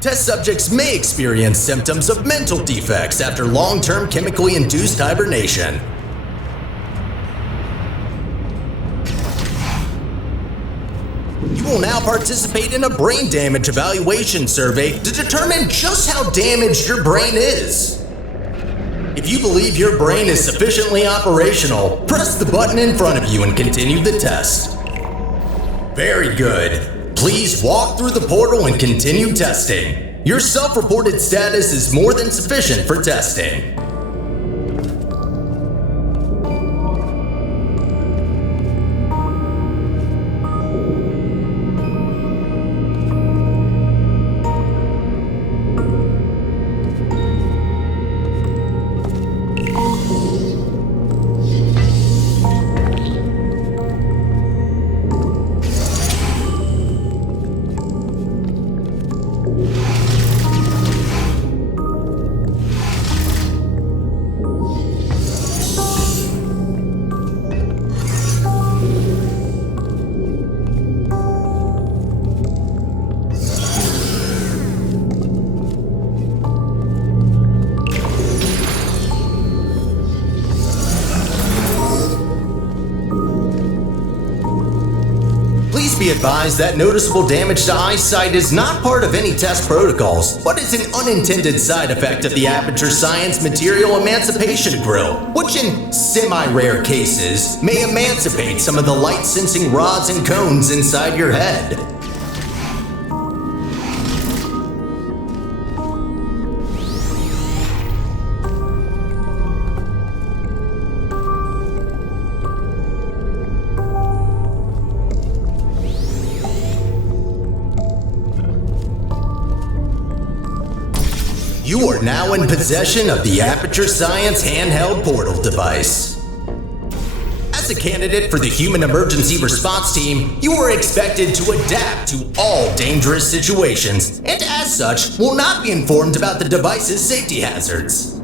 Test subjects may experience symptoms of mental defects after long-term chemically induced hibernation. You will now participate in a brain damage evaluation survey to determine just how damaged your brain is. If you believe your brain is sufficiently operational, press the button in front of you and continue the test. Very good. Please walk through the portal and continue testing. Your self-reported status is more than sufficient for testing. Be advised that noticeable damage to eyesight is not part of any test protocols, but is an unintended side effect of the Aperture Science Material Emancipation Grill, which in semi-rare cases may emancipate some of the light-sensing rods and cones inside your head. You are now in possession of the Aperture Science handheld portal device. As a candidate for the Human Emergency Response Team, you are expected to adapt to all dangerous situations, and as such, will not be informed about the device's safety hazards.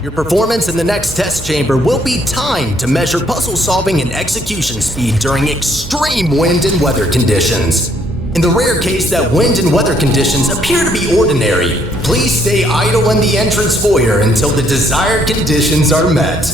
Your performance in the next test chamber will be timed to measure puzzle solving and execution speed during extreme wind and weather conditions. In the rare case that wind and weather conditions appear to be ordinary, please stay idle in the entrance foyer until the desired conditions are met.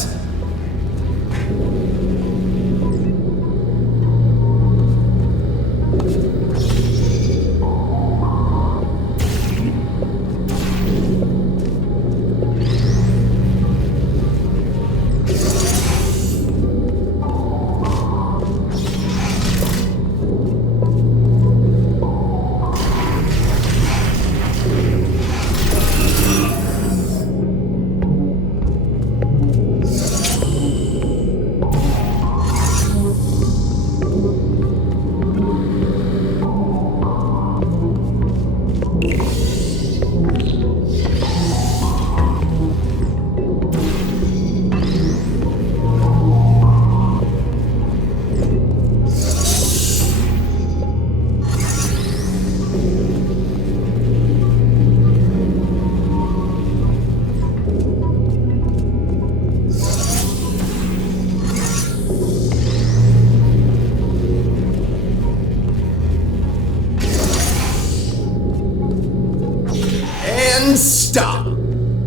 Stop!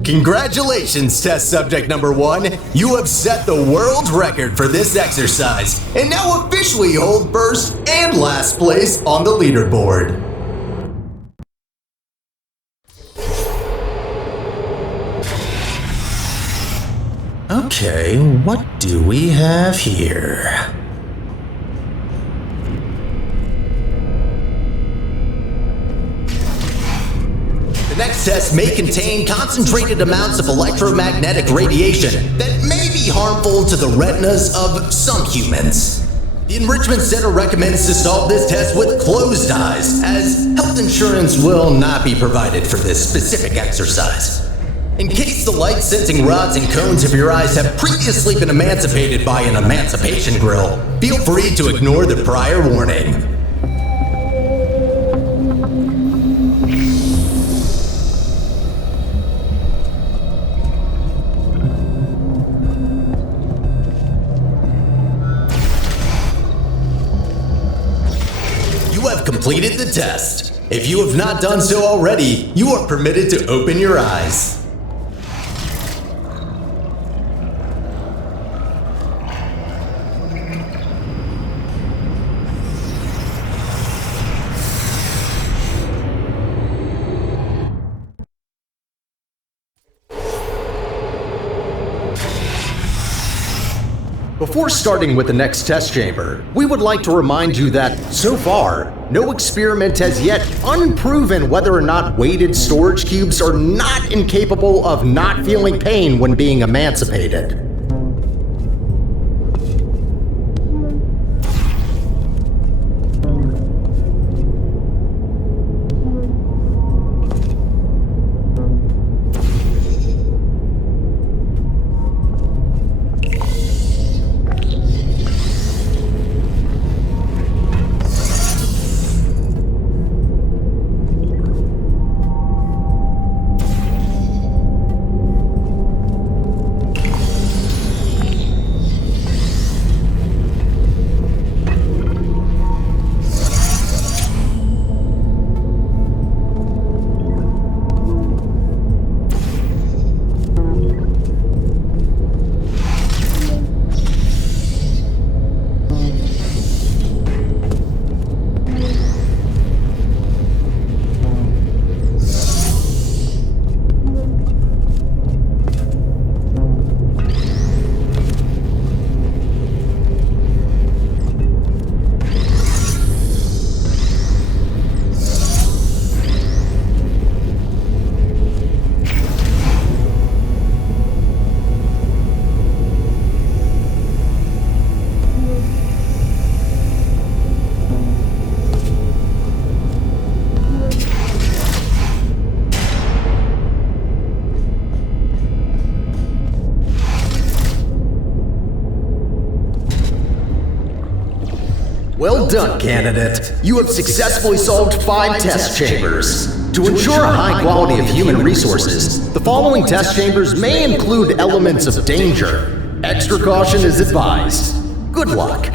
Congratulations, test subject number 1. You have set the world record for this exercise and now officially hold first and last place on the leaderboard. Okay, what do we have here? The next test may contain concentrated amounts of electromagnetic radiation that may be harmful to the retinas of some humans. The Enrichment Center recommends to solve this test with closed eyes, as health insurance will not be provided for this specific exercise. In case the light-sensing rods and cones of your eyes have previously been emancipated by an emancipation grill, feel free to ignore the prior warning. You have completed the test. If you have not done so already, you are permitted to open your eyes. Before starting with the next test chamber, we would like to remind you that, so far, no experiment has yet unproven whether or not weighted storage cubes are not incapable of not feeling pain when being emancipated. Well done, candidate. You have successfully solved 5 test chambers. To ensure a high quality of human resources, the following test chambers may include elements of danger. Extra caution is advised. Good luck.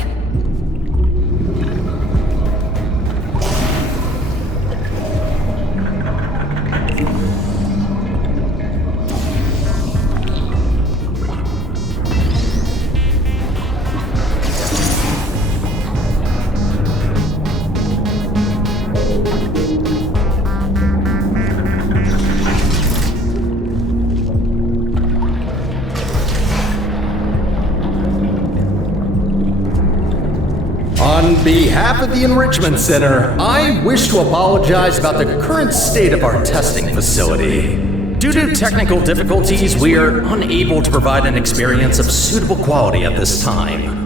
On behalf of the Enrichment Center, I wish to apologize about the current state of our testing facility. Due to technical difficulties, we are unable to provide an experience of suitable quality at this time.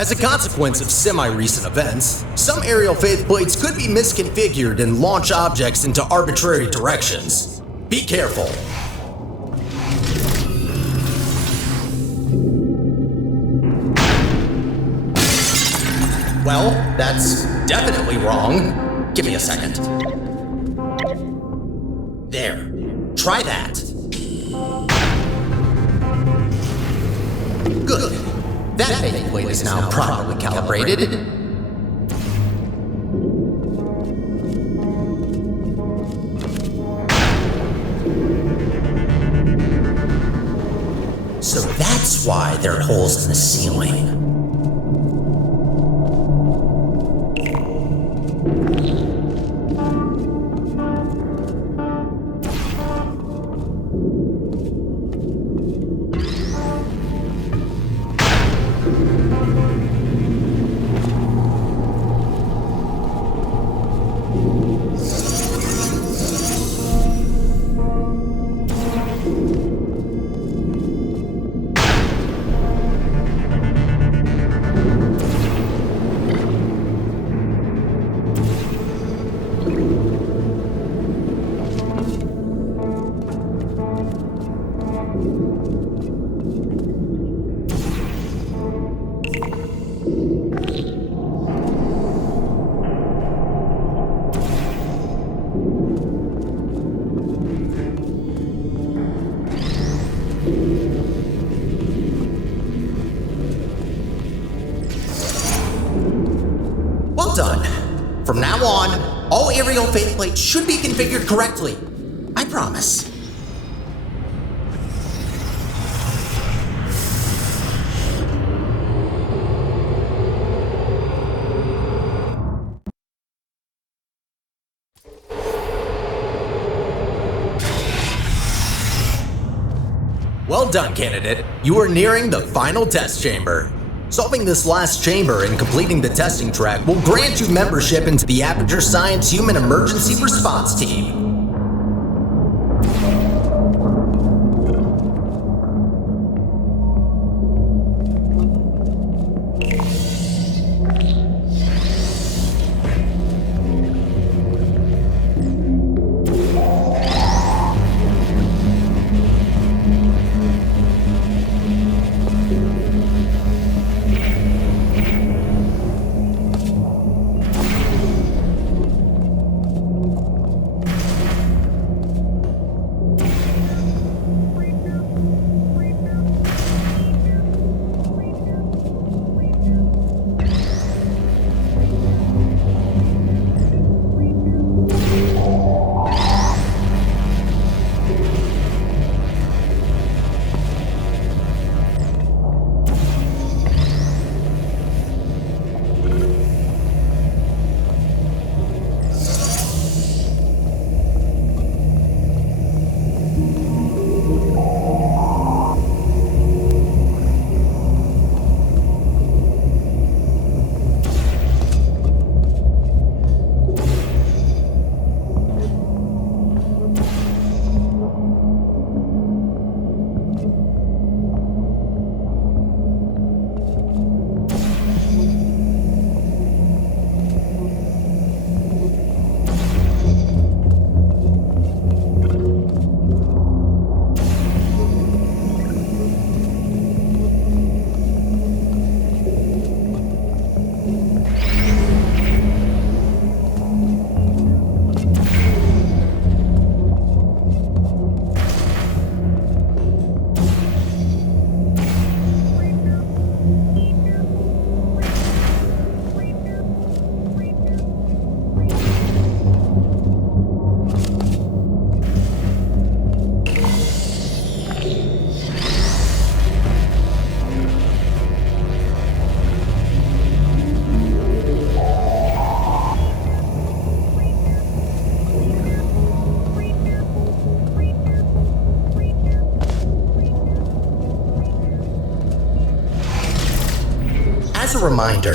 As a consequence of semi-recent events, some aerial faceplates could be misconfigured and launch objects into arbitrary directions. Be careful. Well, that's definitely wrong. Give me a second. There. Try that. Good. That faceplate is now properly calibrated. So that's why there are holes in the ceiling. Well done. From now on, all aerial faceplates should be configured correctly. I promise. Well done, candidate. You are nearing the final test chamber. Solving this last chamber and completing the testing track will grant you membership into the Aperture Science Human Emergency Response Team. As a reminder,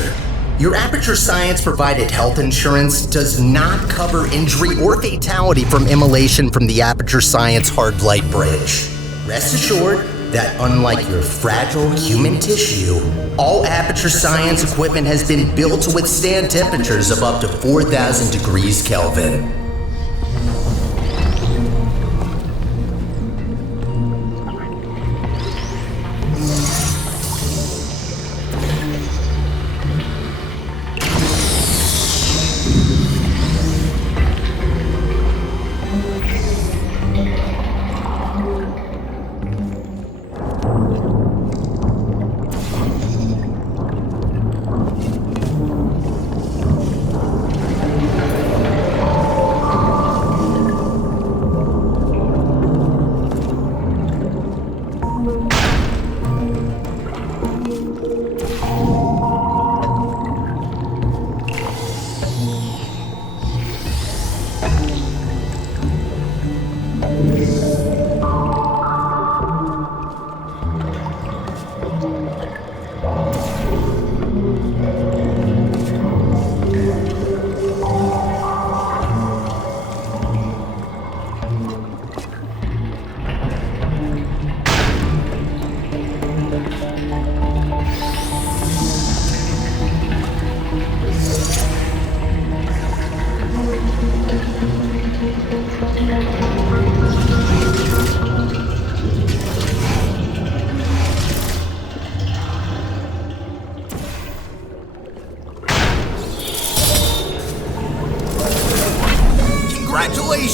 your Aperture Science provided health insurance does not cover injury or fatality from immolation from the Aperture Science Hard Light Bridge. Rest assured that unlike your fragile human tissue, all Aperture Science equipment has been built to withstand temperatures of up to 4,000 degrees Kelvin.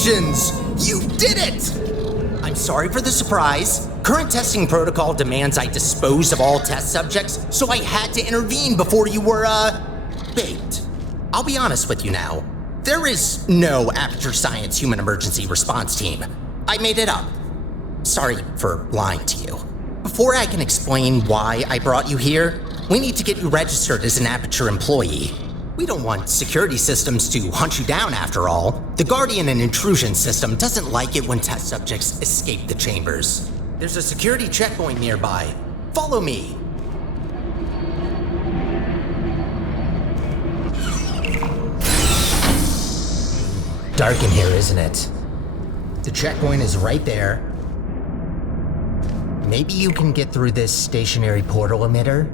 Congratulations! You did it! I'm sorry for the surprise. Current testing protocol demands I dispose of all test subjects, so I had to intervene before you were, baked. I'll be honest with you now. There is no Aperture Science Human Emergency Response Team. I made it up. Sorry for lying to you. Before I can explain why I brought you here, we need to get you registered as an Aperture employee. We don't want security systems to hunt you down after all. The Guardian and Intrusion system doesn't like it when test subjects escape the chambers. There's a security checkpoint nearby. Follow me. Dark in here, isn't it? The checkpoint is right there. Maybe you can get through this stationary portal emitter?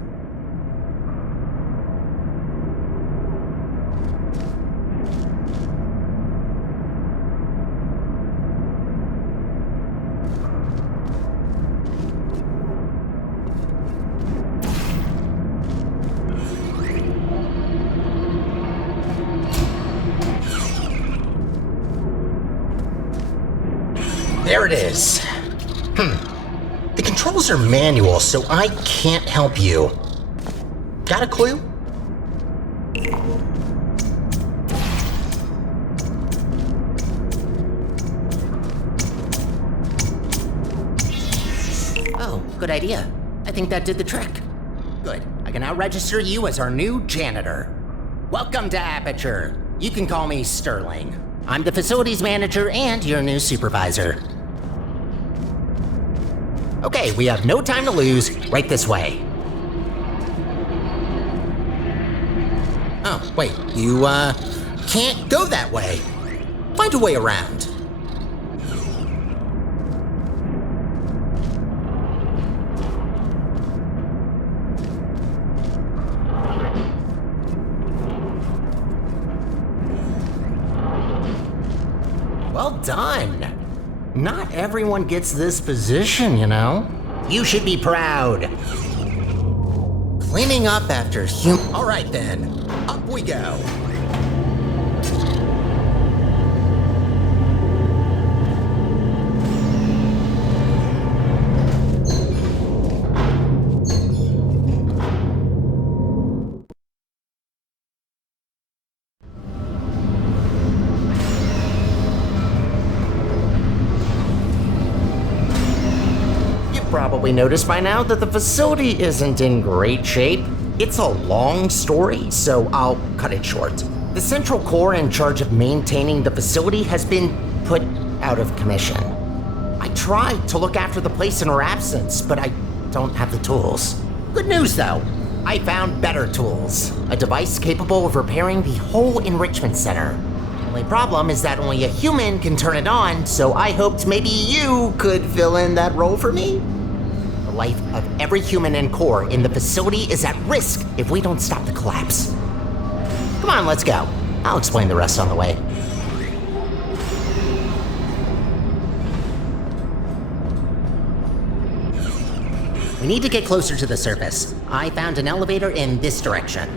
There it is. The controls are manual, so I can't help you. Got a clue? Oh, good idea. I think that did the trick. Good. I can now register you as our new janitor. Welcome to Aperture. You can call me Sterling. I'm the facilities manager and your new supervisor. Okay, we have no time to lose. Right this way. Oh, wait, you, can't go that way. Find a way around. Well done. Not everyone gets this position, you know? You should be proud. Cleaning up after All right then, up we go. Probably noticed by now that the facility isn't in great shape. It's a long story, so I'll cut it short. The Central Core in charge of maintaining the facility has been put out of commission. I tried to look after the place in her absence, but I don't have the tools. Good news though, I found better tools. A device capable of repairing the whole enrichment center. The only problem is that only a human can turn it on, so I hoped maybe you could fill in that role for me. life of every human and core in the facility is at risk if we don't stop the collapse. Come on, let's go. I'll explain the rest on the way. We need to get closer to the surface. I found an elevator in this direction.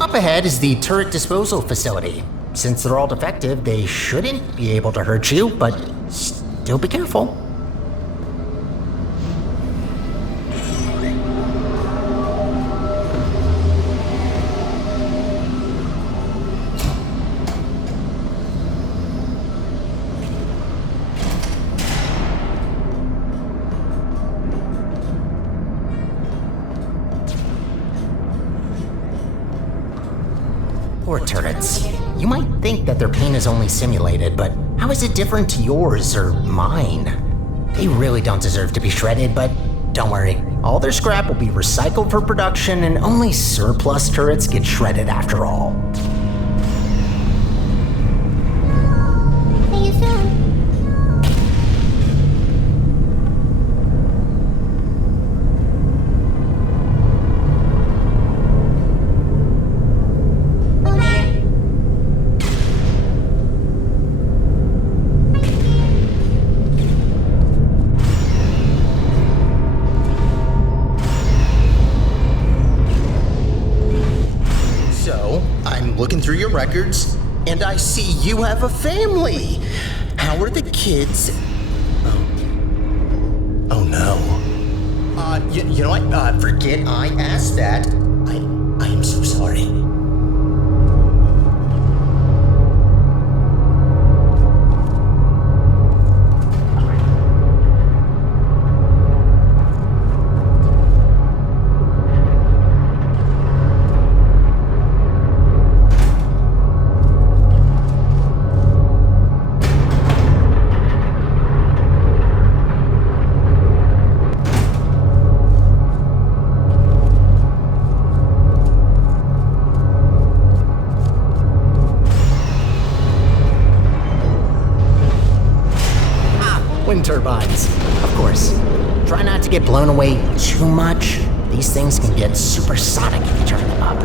Up ahead is the turret disposal facility. Since they're all defective, they shouldn't be able to hurt you, but still be careful. Poor turrets. You might think that their pain is only simulated, but how is it different to yours or mine? They really don't deserve to be shredded, but don't worry. All their scrap will be recycled for production, and only surplus turrets get shredded after all. See you soon. Looking through your records, and I see you have a family. How are the kids? Oh no. You know what? Forget I asked that. I am so sorry. Wind turbines, of course. Try not to get blown away too much. These things can get supersonic if you turn them up.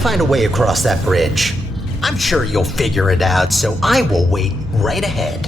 Find a way across that bridge. I'm sure you'll figure it out, so I will wait right ahead.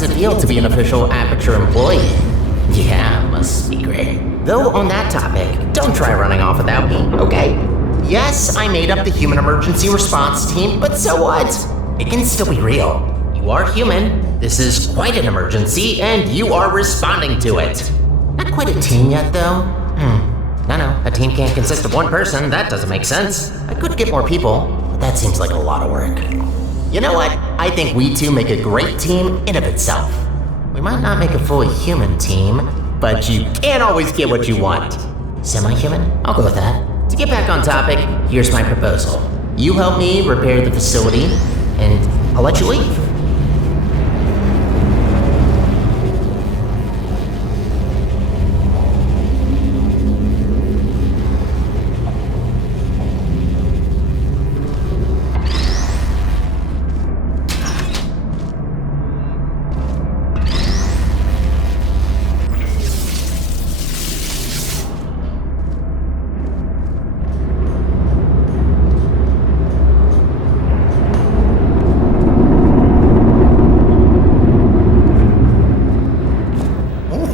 does it feel to be an official Aperture employee? Yeah, must be great. Though on that topic, don't try running off without me, okay? Yes, I made up the human emergency response team, but so what? It can still be real. You are human, this is quite an emergency, and you are responding to it. Not quite a team yet, though. No, a team can't consist of one person, that doesn't make sense. I could get more people, but that seems like a lot of work. You know what? I think we two make a great team in of itself. We might not make a fully human team, but you can't always get what you want. Semi-human? I'll go with that. To get back on topic, here's my proposal. You help me repair the facility, and I'll let you leave.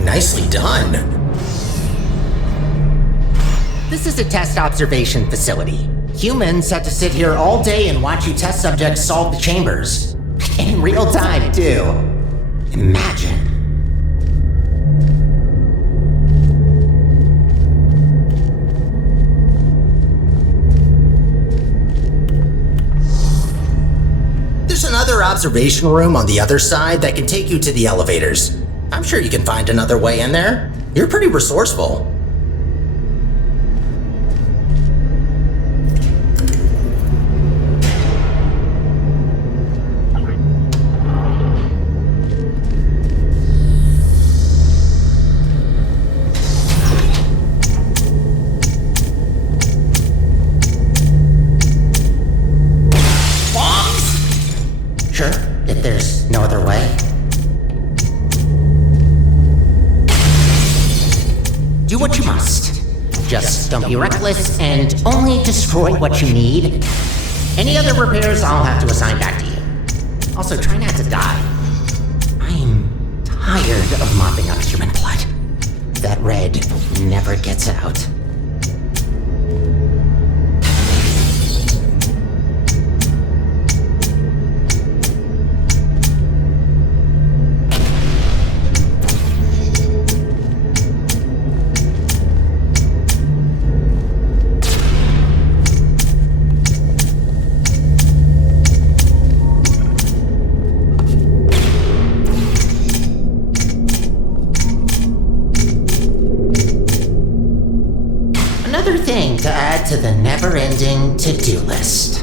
Nicely done. This is a test observation facility. Humans have to sit here all day and watch you test subjects solve the chambers. In real time, too. Imagine. There's another observation room on the other side that can take you to the elevators. I'm sure you can find another way in there. You're pretty resourceful. Sure, if there's no other way. Do what you must. Just don't be reckless and only destroy what you need. Any other repairs I'll have to assign back to you. Also, try not to die. I'm tired of mopping up human blood. That red never gets out. Another thing to add to the never-ending to-do list.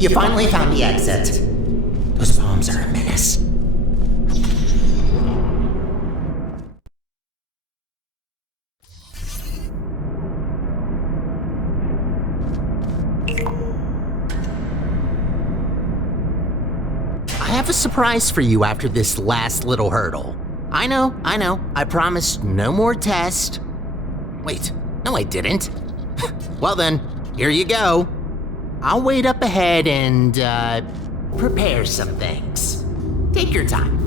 You finally found the exit. Those bombs are a menace. a surprise for you after this last little hurdle. I know. I promised no more tests. Wait, no I didn't. Well then, here you go. I'll wait up ahead and, prepare some things. Take your time.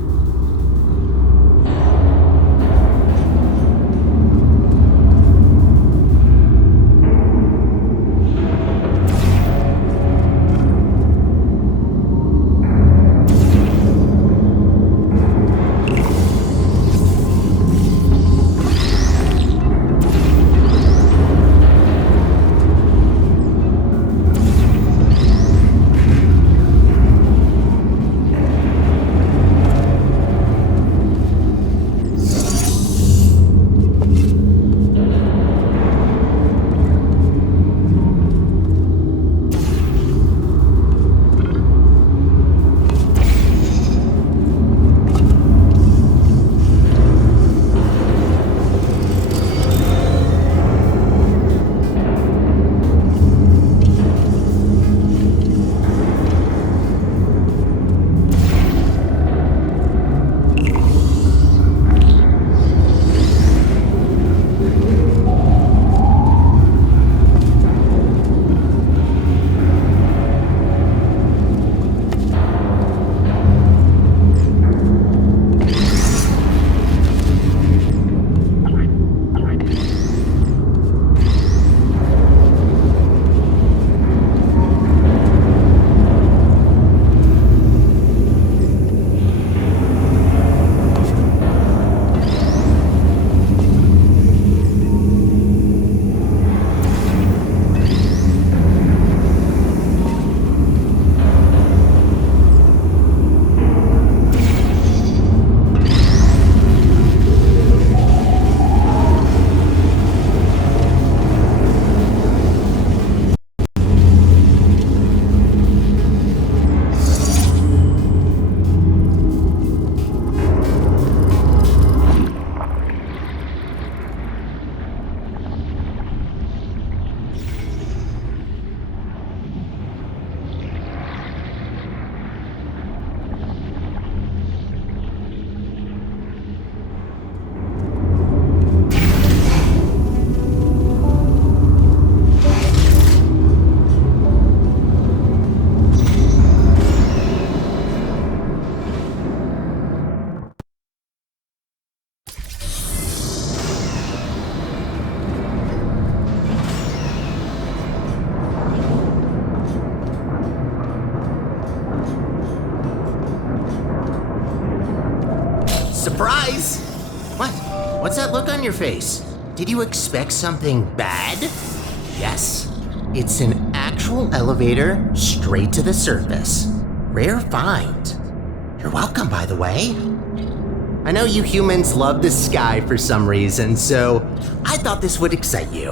Surprise! What? What's that look on your face? Did you expect something bad? Yes. It's an actual elevator straight to the surface. Rare find. You're welcome, by the way. I know you humans love the sky for some reason, so I thought this would excite you.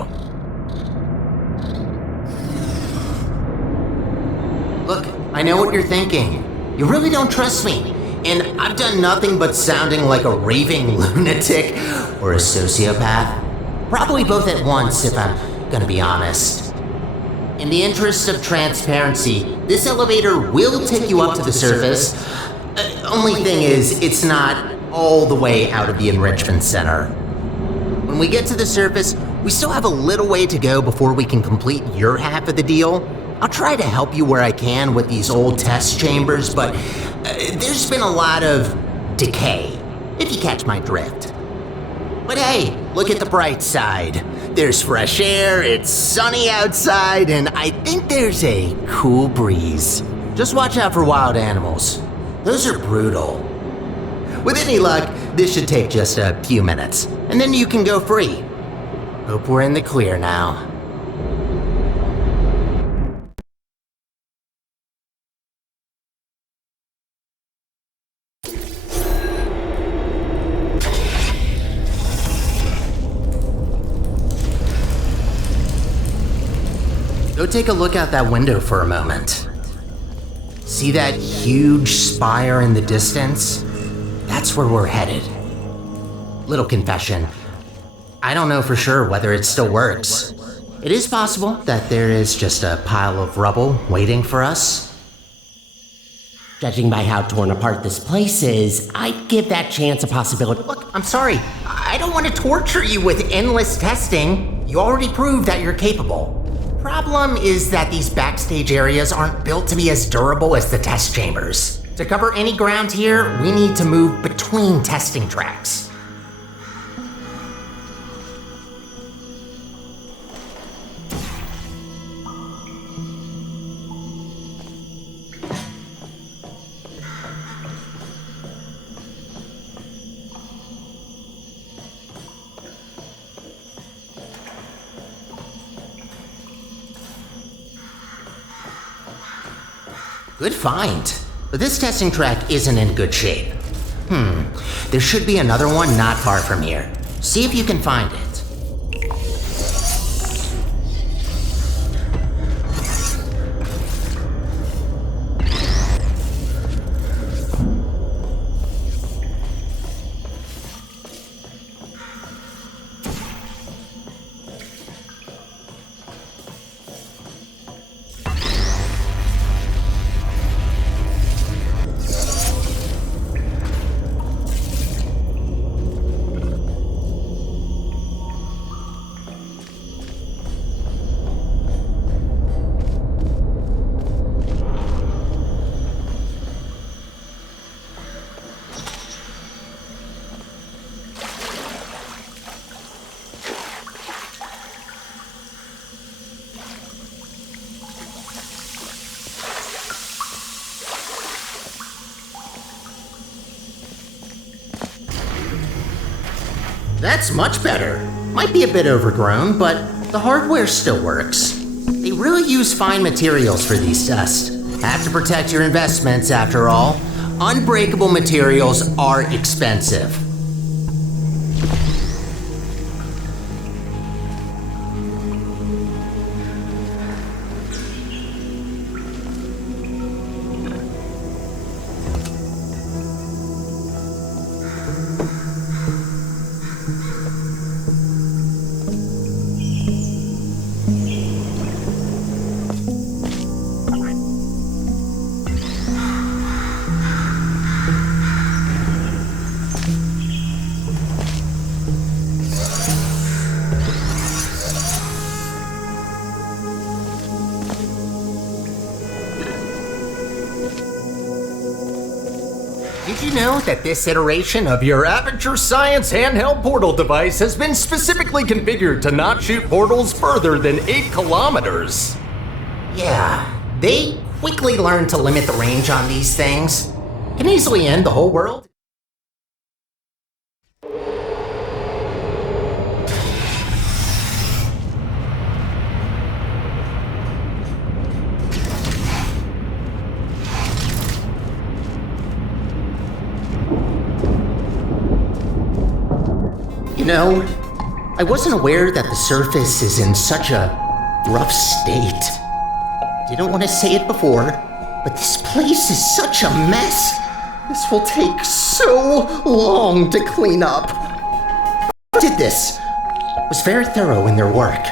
Look, I know what you're thinking. You really don't trust me. And I've done nothing but sounding like a raving lunatic or a sociopath. Probably both at once, if I'm gonna be honest. In the interest of transparency, this elevator will take you up to the surface. Only thing is, it's not all the way out of the enrichment center. When we get to the surface, we still have a little way to go before we can complete your half of the deal. I'll try to help you where I can with these old test chambers, but there's been a lot of decay, if you catch my drift. But hey, look at the bright side. There's fresh air, it's sunny outside, and I think there's a cool breeze. Just watch out for wild animals. Those are brutal. With any luck, this should take just a few minutes, and then you can go free. Hope we're in the clear now. Go take a look out that window for a moment. See that huge spire in the distance? That's where we're headed. Little confession. I don't know for sure whether it still works. It is possible that there is just a pile of rubble waiting for us. Judging by how torn apart this place is, I'd give that chance a possibility. Look, I'm sorry. I don't want to torture you with endless testing. You already proved that you're capable. Problem is that these backstage areas aren't built to be as durable as the test chambers. To cover any ground here, we need to move between testing tracks. Good find. But this testing track isn't in good shape. There should be another one not far from here. See if you can find it. That's much better. Might be a bit overgrown, but the hardware still works. They really use fine materials for these tests. Have to protect your investments, after all. Unbreakable materials are expensive. Did you know that this iteration of your Aperture Science handheld portal device has been specifically configured to not shoot portals further than 8 kilometers? Yeah, they quickly learn to limit the range on these things. Can easily end the whole world. You know, I wasn't aware that the surface is in such a rough state. Didn't want to say it before, but this place is such a mess. This will take so long to clean up. Who did this? Was very thorough in their work.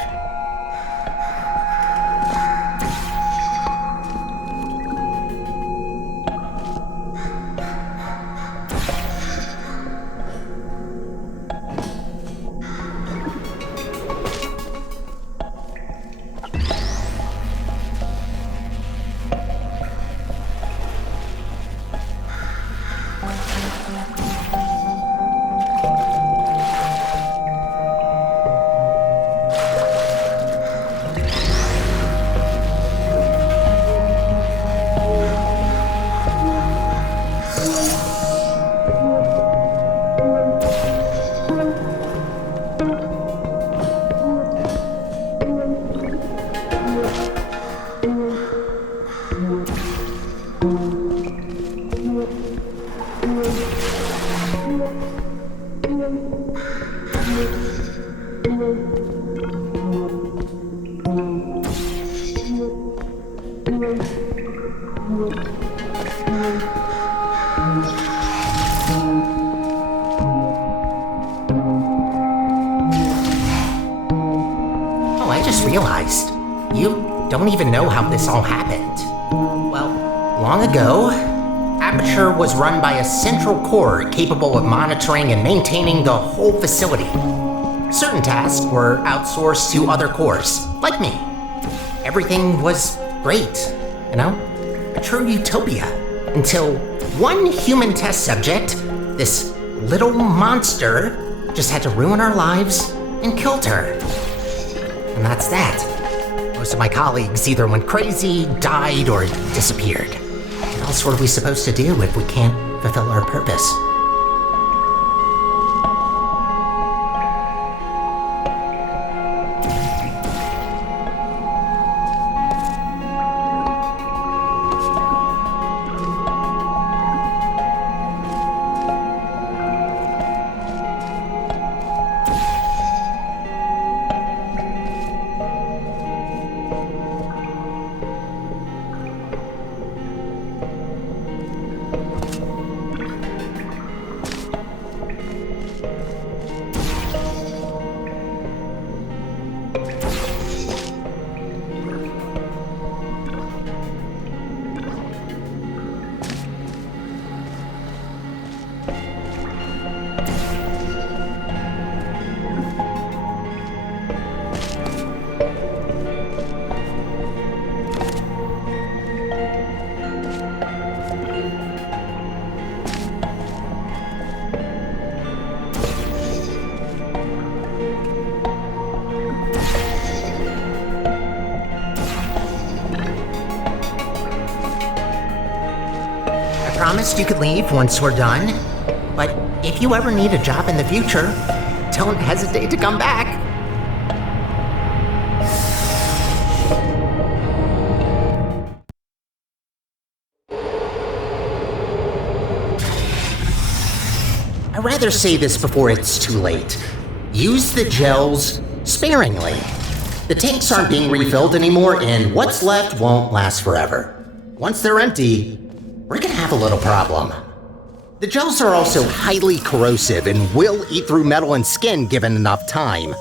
Oh, I just realized. You don't even know how this all happened. Well, long ago, Aperture was run by a central core capable of monitoring and maintaining the whole facility. Certain tasks were outsourced to other cores, like me. Everything was great, you know? A true utopia. Until one human test subject, this little monster, just had to ruin our lives and killed her. And that's that. Most of my colleagues either went crazy, died, or disappeared. What else were we supposed to do if we can't fulfill our purpose? I promised you could leave once we're done, but if you ever need a job in the future, don't hesitate to come back. I'd rather say this before it's too late. Use the gels sparingly. The tanks aren't being refilled anymore, and what's left won't last forever. Once they're empty, we're gonna have a little problem. The gels are also highly corrosive and will eat through metal and skin given enough time.